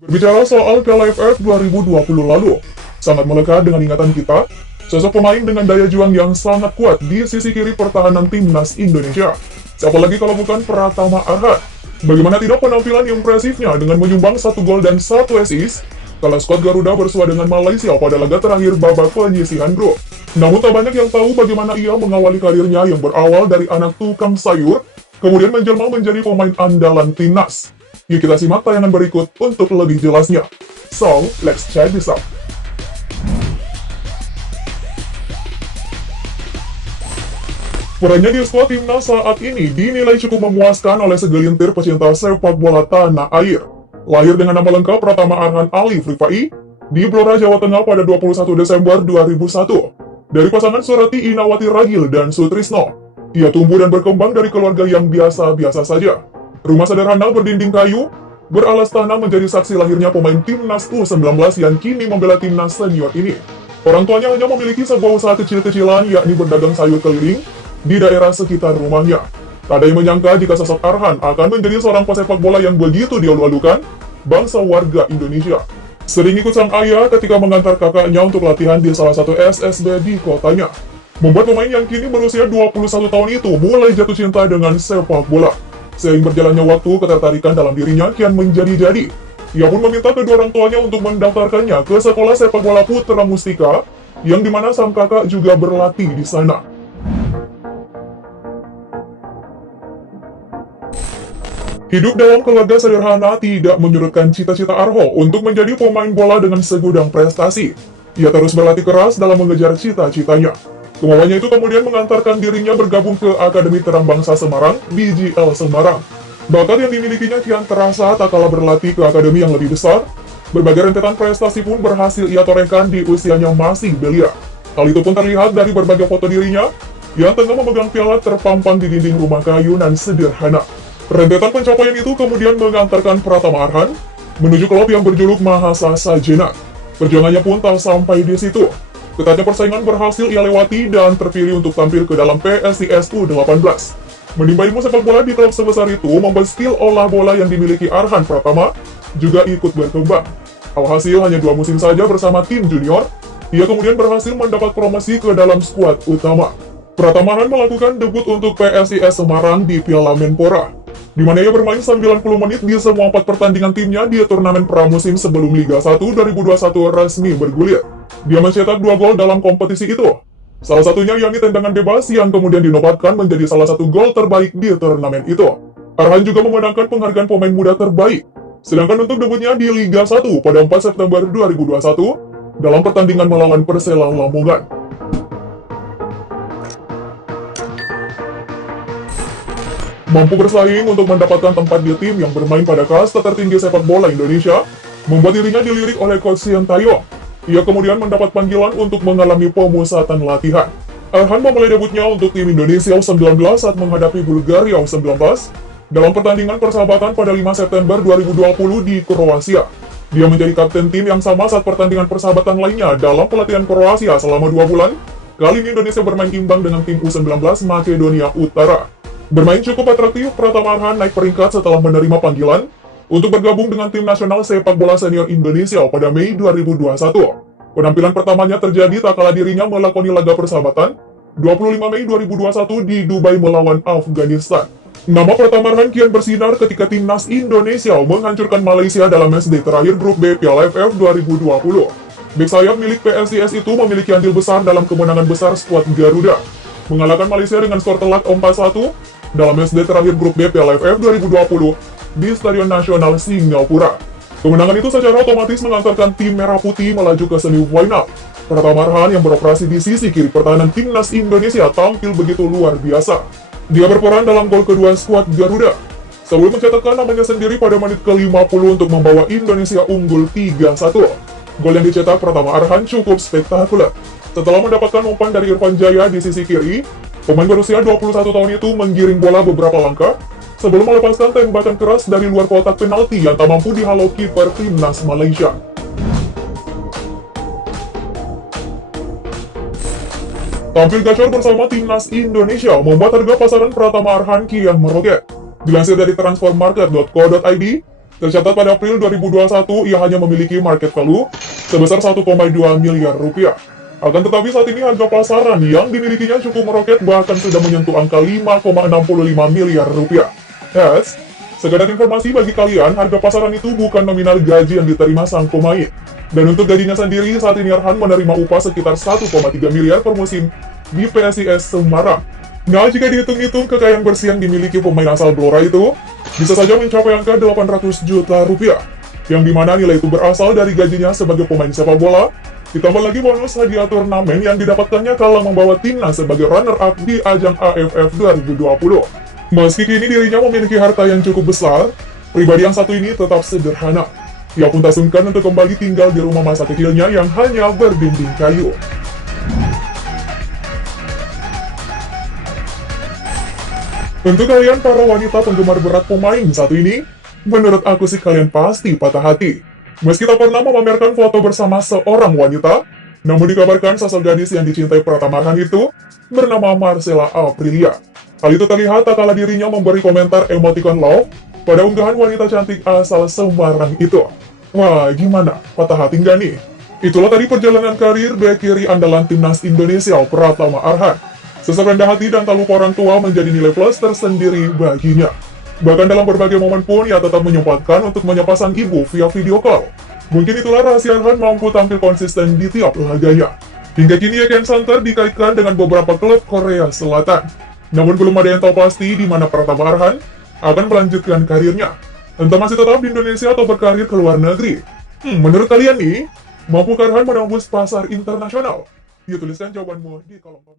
Berbicara soal Piala AFF 2020 lalu, sangat melekat dengan ingatan kita, sosok pemain dengan daya juang yang sangat kuat di sisi kiri pertahanan timnas Indonesia. Siapa lagi kalau bukan Pratama Arhan? Bagaimana tidak penampilan impresifnya dengan menyumbang 1 gol dan 1 assist, kala skuad Garuda bersua dengan Malaysia pada laga terakhir babak penyisihan grup. Namun tak banyak yang tahu bagaimana ia mengawali karirnya yang berawal dari anak tukang sayur, kemudian menjelma menjadi pemain andalan timnas. Yuk kita simak tayangan berikut untuk lebih jelasnya. So, let's check this out. Perannya di skuad timnas saat ini dinilai cukup memuaskan oleh segelintir pecinta sepak bola tanah air. Lahir dengan nama lengkap Pratama Arhan Alif Rifai di Blora, Jawa Tengah pada 21 Desember 2001. Dari pasangan Surati Inawati Ragil dan Sutrisno, ia tumbuh dan berkembang dari keluarga yang biasa-biasa saja. Rumah sederhana berdinding kayu, beralas tanah menjadi saksi lahirnya pemain timnas U19 yang kini membela timnas senior ini. Orang tuanya hanya memiliki sebuah usaha kecil-kecilan, yakni berdagang sayur keliling di daerah sekitar rumahnya. Tak ada yang menyangka jika sosok Arhan akan menjadi seorang pesepak bola yang begitu dialu-alukan bangsa warga Indonesia. Sering ikut sang ayah ketika mengantar kakaknya untuk latihan di salah satu SSB di kotanya. Membuat pemain yang kini berusia 21 tahun itu mulai jatuh cinta dengan sepak bola. Seiring berjalannya waktu, ketertarikan dalam dirinya kian menjadi-jadi. Ia pun meminta kedua orang tuanya untuk mendaftarkannya ke sekolah sepak bola Putra Mustika, yang dimana sang kakak juga berlatih di sana. Hidup dalam keluarga sederhana tidak menyurutkan cita-cita Arho untuk menjadi pemain bola dengan segudang prestasi. Ia terus berlatih keras dalam mengejar cita-citanya. Kemauannya itu kemudian mengantarkan dirinya bergabung ke Akademi Terang Bangsa Semarang, BGL Semarang. Bakat yang dimilikinya kian terasa tak kalah berlatih ke akademi yang lebih besar. Berbagai rentetan prestasi pun berhasil ia torehkan di usianya masih belia. Hal itu pun terlihat dari berbagai foto dirinya yang tengah memegang piala terpampang di dinding rumah kayu nan sederhana. Rentetan pencapaian itu kemudian mengantarkan Pratama Arhan menuju klub yang berjuluk Mahasa Sajena. Perjuangannya pun tak sampai di situ. Ketatnya persaingan berhasil ia lewati dan terpilih untuk tampil ke dalam PSIS U18. Menimba ilmu sepak bola di klub sebesar itu membuat skill olah bola yang dimiliki Arhan Pratama juga ikut berkembang. Alhasil hanya 2 musim saja bersama tim junior, ia kemudian berhasil mendapat promosi ke dalam skuad utama. Pratama Arhan melakukan debut untuk PSIS Semarang di Piala Menpora, di mana ia bermain 90 menit di semua 4 pertandingan timnya di turnamen pramusim sebelum Liga 1 2021 resmi bergulir. Dia mencetak 2 gol dalam kompetisi itu. Salah satunya yakni tendangan bebas yang kemudian dinobatkan menjadi salah satu gol terbaik di turnamen itu. Arhan juga memenangkan penghargaan pemain muda terbaik. Sedangkan untuk debutnya di Liga 1 pada 4 September 2021 dalam pertandingan melawan Persela Lamongan. Mampu bersaing untuk mendapatkan tempat di tim yang bermain pada kasta tertinggi sepak bola Indonesia, membuat dirinya dilirik oleh Coach Sintayong. Ia kemudian mendapat panggilan untuk mengalami pemusatan latihan. Arhan memulai debutnya untuk tim Indonesia U19 saat menghadapi Bulgaria U19 dalam pertandingan persahabatan pada 5 September 2020 di Kroasia. Dia menjadi kapten tim yang sama saat pertandingan persahabatan lainnya dalam pelatihan Kroasia selama 2 bulan. Kali ini Indonesia bermain imbang dengan tim U19 Makedonia Utara. Bermain cukup atraktif, Pratama Arhan naik peringkat setelah menerima panggilan untuk bergabung dengan tim nasional sepak bola senior Indonesia pada Mei 2021. Penampilan pertamanya terjadi tak kala dirinya melakoni laga persahabatan 25 Mei 2021 di Dubai melawan Afghanistan. Nama Pratama Arhan kian bersinar ketika timnas Indonesia menghancurkan Malaysia dalam matchday terakhir grup B Piala AFF 2020. Bek sayap milik PSIS itu memiliki andil besar dalam kemenangan besar skuad Garuda, mengalahkan Malaysia dengan skor telak 4-1 dalam matchday terakhir grup B Piala AFF 2020 di Stadion Nasional Singapura. Kemenangan itu secara otomatis mengantarkan tim Merah Putih melaju ke semifinal. Pratama Arhan yang beroperasi di sisi kiri pertahanan timnas Indonesia tampil begitu luar biasa. Dia berperan dalam gol kedua skuad Garuda, sebelum mencetakkan namanya sendiri pada menit ke-50 untuk membawa Indonesia unggul 3-1. Gol yang dicetak Pratama Arhan cukup spektakuler. Setelah mendapatkan umpan dari Irfan Jaya di sisi kiri, pemain berusia 21 tahun itu menggiring bola beberapa langkah sebelum melepaskan tembakan keras dari luar kotak penalti yang tak mampu dihalau kiper timnas Malaysia. Tampil gacor bersama timnas Indonesia membuat harga pasaran Pratama Arhan kian meroket. Dilansir dari transfermarket.co.id, Tercatat pada April 2021, ia hanya memiliki market value sebesar 1,2 miliar rupiah. Akan tetapi saat ini harga pasaran yang dimilikinya cukup meroket, bahkan sudah menyentuh angka 5,65 miliar rupiah. Yes, sekedar informasi bagi kalian, harga pasaran itu bukan nominal gaji yang diterima sang pemain. Dan untuk gajinya sendiri, saat ini Arhan menerima upah sekitar 1,3 miliar per musim di PSIS Semarang. Nah, jika dihitung-hitung, kekayaan bersih yang dimiliki pemain asal Blora itu bisa saja mencapai angka 800 juta rupiah, yang dimana nilai itu berasal dari gajinya sebagai pemain sepak bola, ditambah lagi bonus hadiah turnamen yang didapatkannya kala membawa timnas sebagai runner-up di ajang AFF 2020. Meski kini dirinya memiliki harta yang cukup besar, pribadi yang satu ini tetap sederhana. Ia pun tak sungkan untuk kembali tinggal di rumah masa kecilnya yang hanya berdinding kayu. Untuk kalian para wanita penggemar berat pemain satu ini, menurut aku sih kalian pasti patah hati. Meski tak pernah memamerkan foto bersama seorang wanita, namun dikabarkan sosok gadis yang dicintai Pratama Arhan itu bernama Marcella Aprilia. Hal itu terlihat tak kala dirinya memberi komentar emoticon love pada unggahan wanita cantik asal Semarang itu. Wah, gimana? Patah hati nggak nih? Itulah tadi perjalanan karir bek kiri andalan timnas Indonesia Pratama Arhan. Sosok rendah hati dan tak lupa orang tua menjadi nilai plus tersendiri baginya. Bahkan dalam berbagai momen pun ia tetap menyempatkan untuk menyapa sang ibu via video call. Mungkin itulah rahasia Arhan mampu tampil konsisten di tiap laganya. Hingga kini Ken Center dikaitkan dengan beberapa klub Korea Selatan. Namun belum ada yang tahu pasti di mana Pratama Arhan akan melanjutkan karirnya. Entah masih tetap di Indonesia atau berkarir ke luar negeri. Menurut kalian nih, mampu Arhan menembus pasar internasional? Yuk tuliskan jawabanmu di kolom komentar.